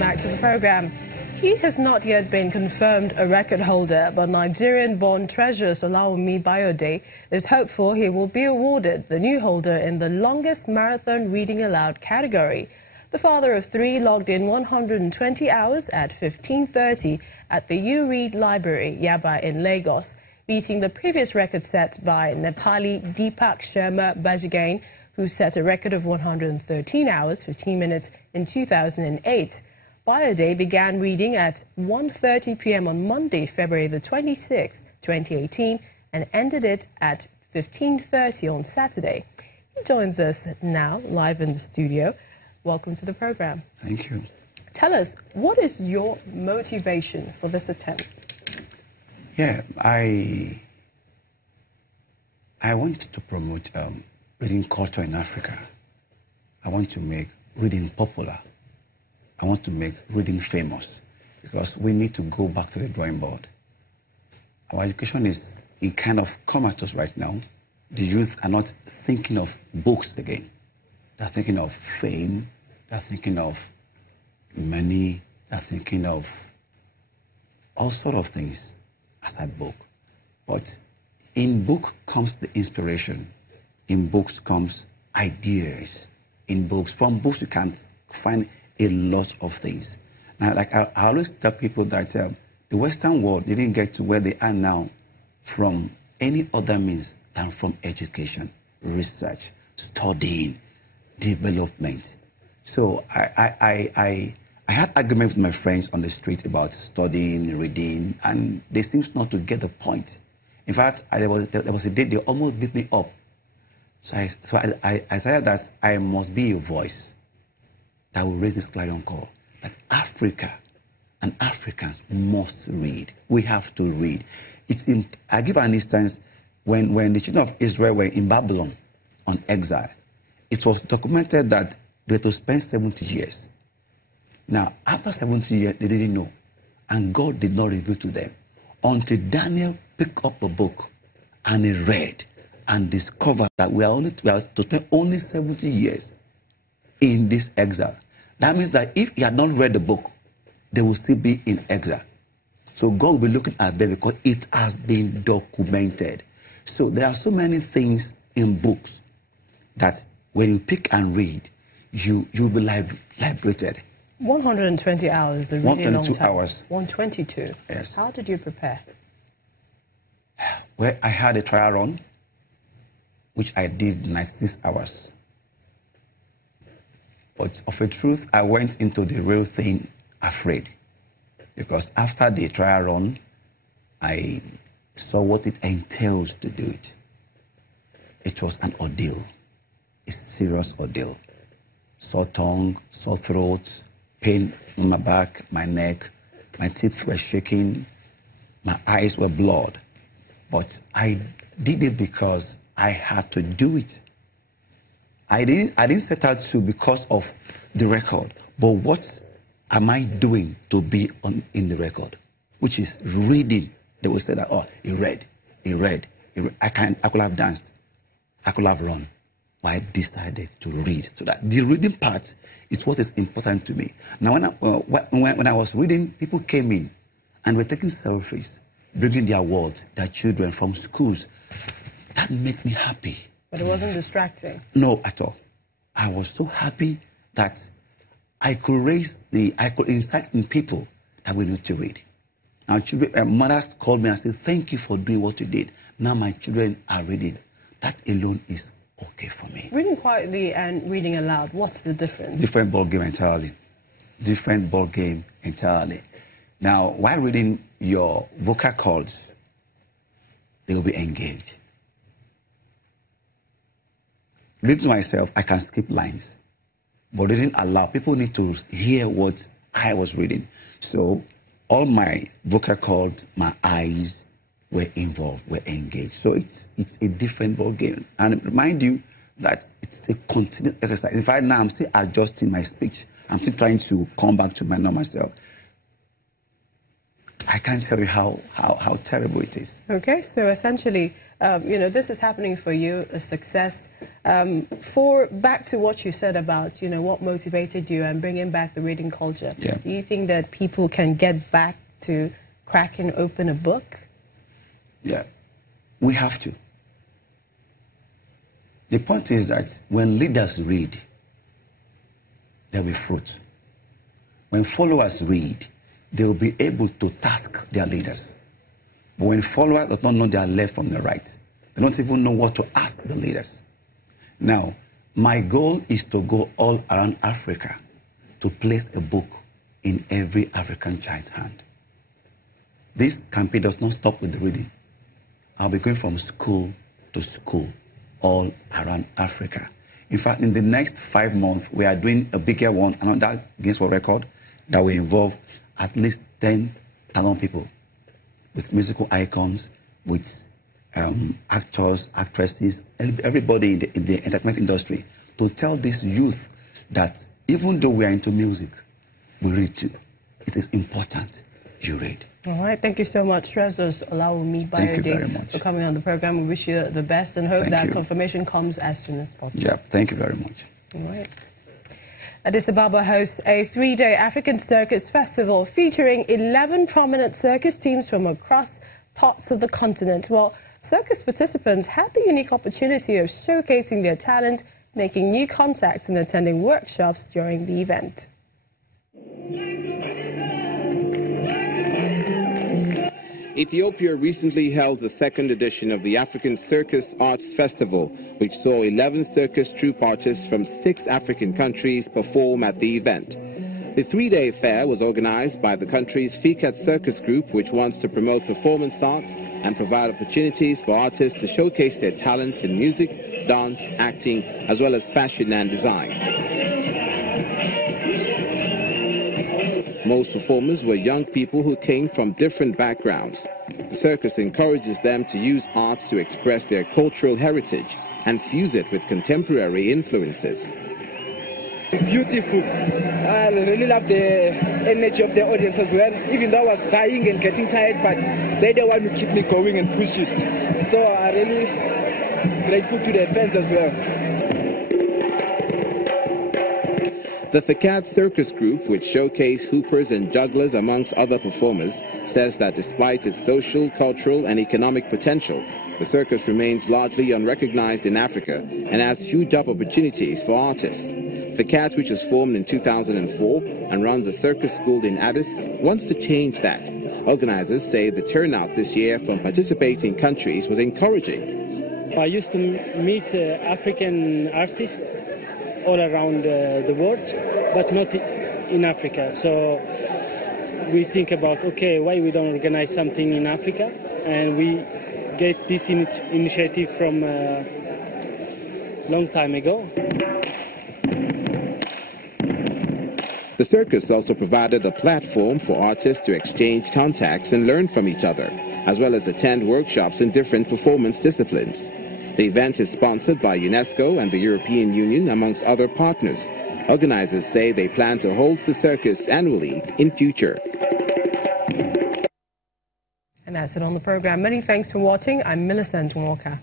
welcome back to the program. He has not yet been confirmed a record holder, but Nigerian-born treasures OLAWUNMI BAYODE is hopeful he will be awarded the new holder in the longest marathon reading aloud category. The father of three logged in 120 hours at 15:30 at the U-Read Library, Yaba in Lagos, beating the previous record set by Nepali Deepak Sharma Bajagain, who set a record of 113 hours, 15 minutes in 2008. BAYODE began reading at 1:30 p.m. on Monday, February the 26th, 2018, and ended it at 15:30 on Saturday. He joins us now, live in the studio. Welcome to the program. Thank you. Tell us, what is your motivation for this attempt? Yeah, I want to promote reading culture in Africa. I want to make reading popular. I want to make reading famous, because we need to go back to the drawing board. Our education is in kind of comatose right now. The youth are not thinking of books again. They're thinking of fame. They're thinking of money. They're thinking of all sorts of things aside book. But in book comes the inspiration. In books comes ideas. In books, from books you can find a lot of things. Now, like I always tell people that the Western world didn't get to where they are now from any other means than from education, research, studying, development. So I had arguments with my friends on the street about studying, reading, and they seemed not to get the point. In fact, there was a day they almost beat me up. So I said that I must be a voice that will raise this clarion call, that Africa and Africans must read. We have to read. I give an instance. When the children of Israel were in Babylon on exile, it was documented that they had to spend 70 years. Now, after 70 years, they didn't know, and God did not reveal to them until Daniel picked up a book and he read and discovered that we are to spend only 70 years in this exile. That means that if he had not read the book, they will still be in exile. So God will be looking at them because it has been documented. So there are so many things in books that when you pick and read, you'll be liberated. 120 hours, the really 122 long time. hours. 122. Yes. How did you prepare? Well, I had a trial run, which I did 96 hours. But of a truth, I went into the real thing afraid. Because after the trial run, I saw what it entails to do it. It was an ordeal, a serious ordeal. Sore tongue, sore throat, pain on my back, my neck, my teeth were shaking, my eyes were blood. But I did it because I had to do it. I didn't set out to because of the record, but what am I doing to be in the record? Which is reading. They will say that, oh, he read. I could have danced. I could have run. But I decided to read. So that the reading part is what is important to me. Now, when I was reading, people came in and were taking selfies, bringing their words, their children from schools. That made me happy. But it wasn't distracting? No, at all. I was so happy that I could incite in people that we need to read. Now, mothers called me and said, thank you for doing what you did. Now my children are reading. That alone is okay for me. Reading quietly and reading aloud, what's the difference? Different ball game entirely. Different ball game entirely. Now, while reading, your vocal cords, they will be engaged. Reading to myself, I can skip lines. But reading aloud, people need to hear what I was reading. So all my vocal cords, my eyes were involved, were engaged. So it's a different ball game. And remind you that it's a continuous exercise. In fact, now I'm still adjusting my speech. I'm still trying to come back to my normal self. I can't tell you how terrible it is. Okay, so essentially, this is happening for you, a success Back to what you said about, what motivated you and bringing back the reading culture. Yeah. Do you think that people can get back to cracking open a book? Yeah, we have to. The point is that when leaders read, there will be fruit. When followers read, they will be able to task their leaders. But when followers do not know their left from the right, they don't even know what to ask the leaders. Now, my goal is to go all around Africa to place a book in every African child's hand. This campaign does not stop with the reading. I'll be going from school to school all around Africa. In fact, in the next 5 months, we are doing a bigger one, another Guinness World Record, that will involve at least 10,000 people, with musical icons, with actors, actresses, everybody in the entertainment industry, to tell this youth that even though we are into music, we read too. It is important you read. All right, thank you so much, Treasures OLAWUNMI BAYODE, for coming on the program. We wish you the best and hope that confirmation comes as soon as possible. Yeah, thank you very much. All right. Addis Ababa hosts a 3-day African Circus Festival featuring 11 prominent circus teams from across parts of the continent. Well, circus participants had the unique opportunity of showcasing their talent, making new contacts and attending workshops during the event. Ethiopia recently held the second edition of the African Circus Arts Festival, which saw 11 circus troupe artists from 6 African countries perform at the event. The 3-day fair was organized by the country's Fikat Circus Group, which wants to promote performance arts and provide opportunities for artists to showcase their talents in music, dance, acting, as well as fashion and design. Most performers were young people who came from different backgrounds. The circus encourages them to use arts to express their cultural heritage and fuse it with contemporary influences. Beautiful. I really love the energy of the audience as well. Even though I was dying and getting tired, but they're the one who keep me going and pushing. So I'm really grateful to the fans as well. The Fikat Circus Group, which showcase hoopers and jugglers amongst other performers, says that despite its social, cultural and economic potential, the circus remains largely unrecognized in Africa and has huge opportunities for artists. Fikat, which was formed in 2004 and runs a circus school in Addis, wants to change that. Organizers say the turnout this year from participating countries was encouraging. I used to meet African artists all around the world, but not in Africa. So we think about, okay, why we don't organize something in Africa? And we get this initiative from a long time ago. The circus also provided a platform for artists to exchange contacts and learn from each other, as well as attend workshops in different performance disciplines. The event is sponsored by UNESCO and the European Union, amongst other partners. Organizers say they plan to hold the circus annually in future. And that's it on the program. Many thanks for watching. I'm Millicent Walker.